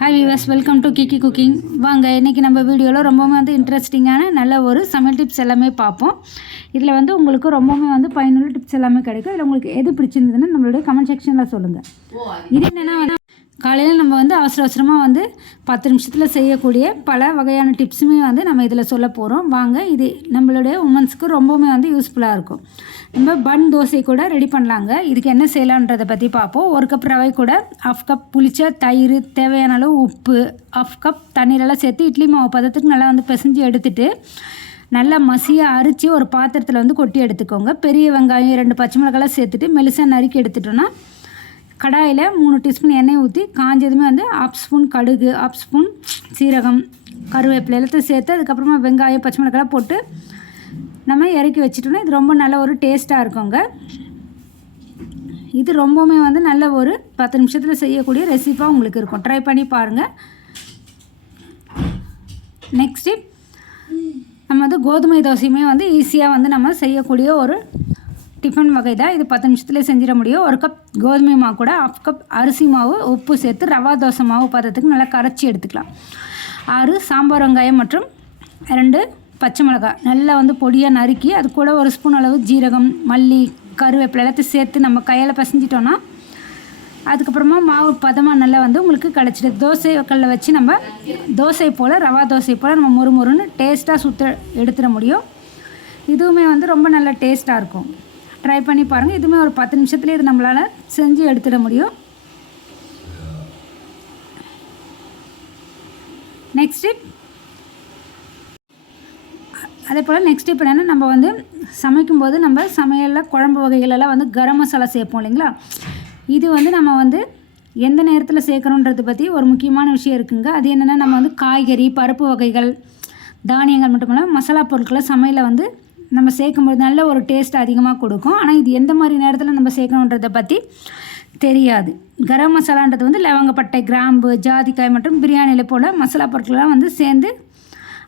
Hi viewers welcome to Kiki cooking வாங்க இன்றைக்கி நம்ம வீடியோவில் ரொம்பவுமே வந்து இன்ட்ரெஸ்டிங்கான நல்ல ஒரு சமையல் டிப்ஸ் எல்லாமே பார்ப்போம். இதில் வந்து உங்களுக்கு ரொம்பவுமே வந்து பயனுள்ள டிப்ஸ் எல்லாமே கிடைக்கும். இதில் உங்களுக்கு எது பிடிச்சிருந்ததுன்னு நம்மளுடைய கமெண்ட் செக்ஷனில் சொல்லுங்கள் இது என்னென்னா காலையில் நம்ம வந்து அவசர அவசரமாக வந்து பத்து நிமிஷத்தில் செய்யக்கூடிய பல வகையான டிப்ஸுமே வந்து நம்ம இதில் சொல்ல போகிறோம் வாங்க இது நம்மளுடைய உமன்ஸ்க்கு ரொம்பவுமே வந்து யூஸ்ஃபுல்லாக இருக்கும். நம்ம பன் தோசை கூட ரெடி பண்ணலாங்க. இதுக்கு என்ன செய்யலான்றதை பற்றி பார்ப்போம். ஒரு கப் ரவை கூட ஆஃப் கப் புளிச்ச தயிர் தேவையான அளவு உப்பு ஆஃப் கப் தண்ணீரெல்லாம் சேர்த்து இட்லி மாவு பதத்துக்கு நல்லா வந்து பிசைஞ்சு எடுத்துட்டு நல்லா மசியாக அரித்து ஒரு பாத்திரத்தில் வந்து கொட்டி எடுத்துக்கோங்க. பெரிய வெங்காயம் ரெண்டு பச்சை மிளகாலாம் சேர்த்துட்டு மெலிசாக நறுக்கி எடுத்துட்டோன்னா கடாயில் மூணு டீஸ்பூன் எண்ணெய் ஊற்றி காஞ்சதுமே வந்து ஆஃப் ஸ்பூன் கடுகு ஆஃப் ஸ்பூன் சீரகம் கருவேப்பிலை எல்லாத்தையும் சேர்த்து அதுக்கப்புறமா வெங்காயம் பச்சை மிளகாய் போட்டு நம்ம இறக்கி வச்சிட்டோம்னா இது ரொம்ப நல்ல ஒரு டேஸ்ட்டாக இருக்குங்க. இது ரொம்பவுமே வந்து நல்ல ஒரு பத்து நிமிஷத்தில் செய்யக்கூடிய ரெசிப்பாக உங்களுக்கு இருக்கும். ட்ரை பண்ணி பாருங்கள் நெக்ஸ்ட்டு நம்ம வந்து கோதுமை தோசையுமே வந்து ஈஸியாக வந்து நம்ம செய்யக்கூடிய ஒரு டிஃபன் வகை தான். இது பத்து நிமிஷத்துலேயே செஞ்சிட முடியும். ஒரு கப் கோதுமை மாவு கூட ஆஃப் கப் அரிசி மாவு உப்பு சேர்த்து ரவா தோசை மாவு பதத்துக்கு நல்லா கரைச்சி எடுத்துக்கலாம். ஆறு சாம்பார் வெங்காயம் மற்றும் ரெண்டு பச்சை மிளகாய். நல்லா வந்து பொடியாக நறுக்கி அது கூட ஒரு ஸ்பூன் அளவு ஜீரகம் மல்லி கருவேப்பிலை எல்லாத்தையும் சேர்த்து நம்ம கையால் பசஞ்சிட்டோன்னா அதுக்கப்புறமா மாவு பதமாக நல்லா வந்து உங்களுக்கு கிடச்சிடுது தோசை கல்லில் வச்சு நம்ம தோசை போல் ரவா தோசை போல் நம்ம மொறு மொறுன்னு டேஸ்ட்டாக சுத்த எடுத்துட முடியும். இதுவுமே வந்து ரொம்ப நல்ல டேஸ்ட்டாக இருக்கும். ட்ரை பண்ணி பாருங்கள் இதுவுமே ஒரு பத்து நிமிஷத்துலேயே இது நம்மளால் செஞ்சு எடுத்துட முடியும். நெக்ஸ்ட்டு அதே போல் நெக்ஸ்ட் இப்போ என்னென்னா நம்ம வந்து சமைக்கும்போது நம்ம சமையலில் குழம்பு வகைகளெல்லாம் வந்து கரம் மசாலா சேர்ப்போம் இல்லைங்களா? இது வந்து நம்ம வந்து எந்த நேரத்தில் சேர்க்கணுன்றதை பற்றி ஒரு முக்கியமான விஷயம் இருக்குங்க. அது என்னென்னா நம்ம வந்து காய்கறி பருப்பு வகைகள் தானியங்கள் மட்டும் இல்லாமல் மசாலா பொருட்களை சமையலை வந்து நம்ம சேர்க்கும்போது நல்ல ஒரு டேஸ்ட் அதிகமாக கொடுக்கும். ஆனால் இது எந்த மாதிரி நேரத்தில் நம்ம சேர்க்கணுன்றதை பற்றி தெரியாது. கரம் மசாலான்றது வந்து லவங்கப்பட்டை கிராம்பு ஜாதிக்காய் மற்றும் பிரியாணியில் போல் மசாலா பொருட்கள்லாம் வந்து சேர்ந்து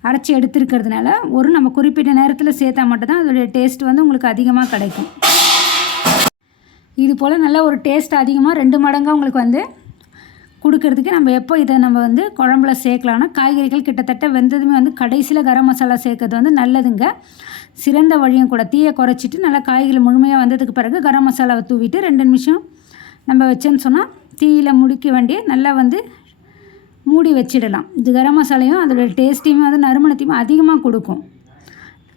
அரைச்சி எடுத்துருக்கிறதுனால ஒரு நம்ம குறிப்பிட்ட நேரத்தில் சேர்த்தா மட்டும்தான் அதோடைய டேஸ்ட் வந்து உங்களுக்கு அதிகமாக கிடைக்கும். இது போல் நல்ல ஒரு டேஸ்ட் அதிகமாக ரெண்டு மடங்காக உங்களுக்கு வந்து கொடுக்கறதுக்கு நம்ம எப்போ இதை நம்ம வந்து குழம்புல சேர்க்கலாம்னா காய்கறிகள் கிட்டத்தட்ட வெந்ததுமே வந்து கடைசியில் கரம் மசாலா சேர்க்கறது வந்து நல்லதுங்க. சிறந்த வழியும் கூட. தீயை குறைச்சிட்டு நல்லா காய்கறி முழுமையாக வந்ததுக்கு பிறகு கரம் மசாலாவை தூவிட்டு ரெண்டு நிமிஷம் நம்ம வச்சோன்னு சொன்னால் தீயில் முடிக்க வேண்டிய நல்லா வந்து மூடி வச்சிடலாம். இது கரம் மசாலையும் அதோட டேஸ்ட்டையும் வந்து நறுமணத்தையும் அதிகமாக கொடுக்கும்.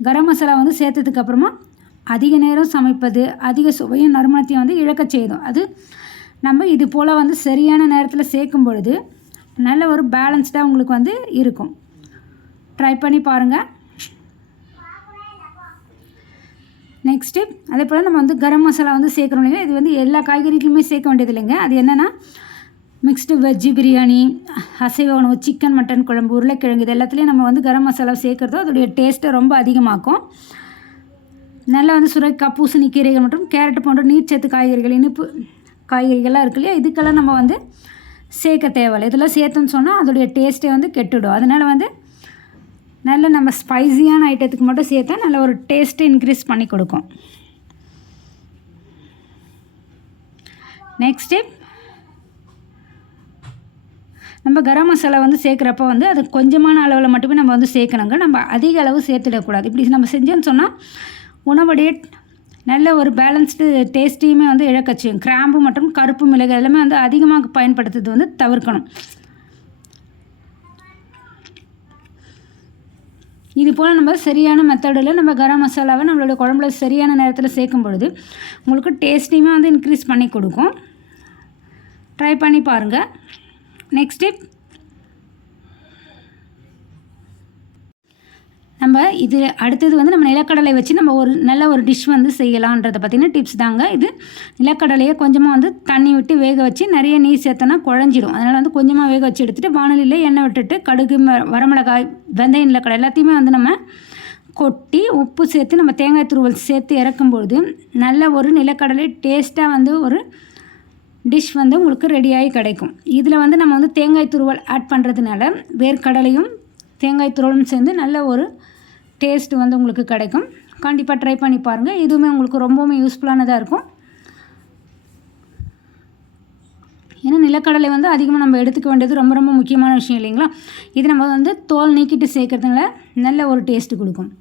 கரம் மசாலா வந்து சேர்த்ததுக்கப்புறமா அதிக நேரம் சமைப்பது அதிக சுவையும் நறுமணத்தையும் வந்து இழக்க செய்யும். அது நம்ம இது போல் வந்து சரியான நேரத்தில் சேர்க்கும் பொழுது நல்ல ஒரு பேலன்ஸ்டாக உங்களுக்கு வந்து இருக்கும். ட்ரை பண்ணி பாருங்கள் நெக்ஸ்ட்டு அதே போல் நம்ம வந்து கரம் மசாலா வந்து சேர்க்குறோம் இல்லைங்க இது வந்து எல்லா காய்கறிகளுமே சேர்க்க வேண்டியது இல்லைங்க. அது என்னென்னா மிக்ஸ்டு வெஜ்ஜு பிரியாணி அசைவ உணவு சிக்கன் மட்டன் குழம்பு உருளைக்கிழங்கு இது எல்லாத்துலேயும் நம்ம வந்து கரம் மசாலா சேர்க்குறதோ அதோடைய டேஸ்ட்டை ரொம்ப அதிகமாக்கும். நல்லா வந்து சுரைக்காய் பூசணி கீரைகள் மற்றும் கேரட் போன்ற நீர்ச்சத்து காய்கறிகள் இனிப்பு காய்கறிகள்லாம் இருக்கு இல்லையா? இதுக்கெல்லாம் நம்ம வந்து சேர்க்க தேவையில்லை. இதெல்லாம் சேர்த்தோன்னு சொன்னால் அதோடைய டேஸ்ட்டே வந்து கெட்டுடும். அதனால் வந்து நல்ல நம்ம ஸ்பைஸியான ஐட்டத்துக்கு மட்டும் சேர்த்தா நல்ல ஒரு டேஸ்ட்டு இன்க்ரீஸ் பண்ணி கொடுக்கும். நெக்ஸ்ட்டு நம்ம கரம் மசாலா வந்து சேர்க்குறப்ப வந்து அது கொஞ்சமான அளவில் மட்டுமே நம்ம வந்து சேர்க்கணுங்க. நம்ம அதிக அளவு சேர்த்துடக்கூடாது. இப்படி நம்ம செஞ்சோன்னு சொன்னால் உணவுடைய நல்ல ஒரு பேலன்ஸ்டு டேஸ்ட்டியுமே வந்து இழக்கச்சியும் கிராம்பு மற்றும் கருப்பு மிளகு எல்லாமே வந்து அதிகமாக பயன்படுத்துறது வந்து தவிர்க்கணும். இது போல் நம்ம சரியான மெத்தடில் நம்ம கரம் மசாலாவை நம்மளோட குழம்புல சரியான நேரத்தில் சேர்க்கும் பொழுது உங்களுக்கு டேஸ்டியுமே வந்து இன்க்ரீஸ் பண்ணி கொடுக்கும். ட்ரை பண்ணி பாருங்கள் நெக்ஸ்ட்டு நம்ம இது அடுத்தது வந்து நம்ம நிலக்கடலை வச்சு நம்ம ஒரு நல்ல ஒரு டிஷ் வந்து செய்யலான்றதை பார்த்திங்கன்னா டிப்ஸ் தாங்க. இது நிலக்கடலையை கொஞ்சமாக வந்து தண்ணி விட்டு வேக வச்சு நிறைய நீர் சேர்த்தோன்னா குழஞ்சிடும் அதனால் வந்து கொஞ்சமாக வேக வச்சு எடுத்துகிட்டு வானொலியில் எண்ணெய் விட்டுட்டு கடுகு ம- வரமிளகாய் வெந்தய நிலக்கடை எல்லாத்தையுமே வந்து நம்ம கொட்டி உப்பு சேர்த்து நம்ம தேங்காய் துருவல் சேர்த்து இறக்கும்பொழுது நல்ல ஒரு நிலக்கடலை டேஸ்ட்டாக வந்து ஒரு டிஷ் வந்து உங்களுக்கு ரெடியாகி கிடைக்கும். இதில் வந்து நம்ம வந்து தேங்காய் துருவல் ஆட் பண்ணுறதுனால வேர்க்கடலையும் தேங்காய் துருவலும் சேர்ந்து நல்ல ஒரு டேஸ்ட் வந்து உங்களுக்கு கிடைக்கும். கண்டிப்பாக ட்ரை பண்ணி பாருங்கள் இதுவுமே உங்களுக்கு ரொம்பவுமே யூஸ்ஃபுல்லானதாக இருக்கும். ஏன்னா நிலக்கடலை வந்து அதிகமாக நம்ம எடுத்துக்க வேண்டியது ரொம்ப ரொம்ப முக்கியமான விஷயம் இல்லைங்களா? இது நம்ம வந்து தோல் நீக்கிட்டு சேர்க்குறதுனால நல்ல ஒரு டேஸ்ட்டு கொடுக்கும்.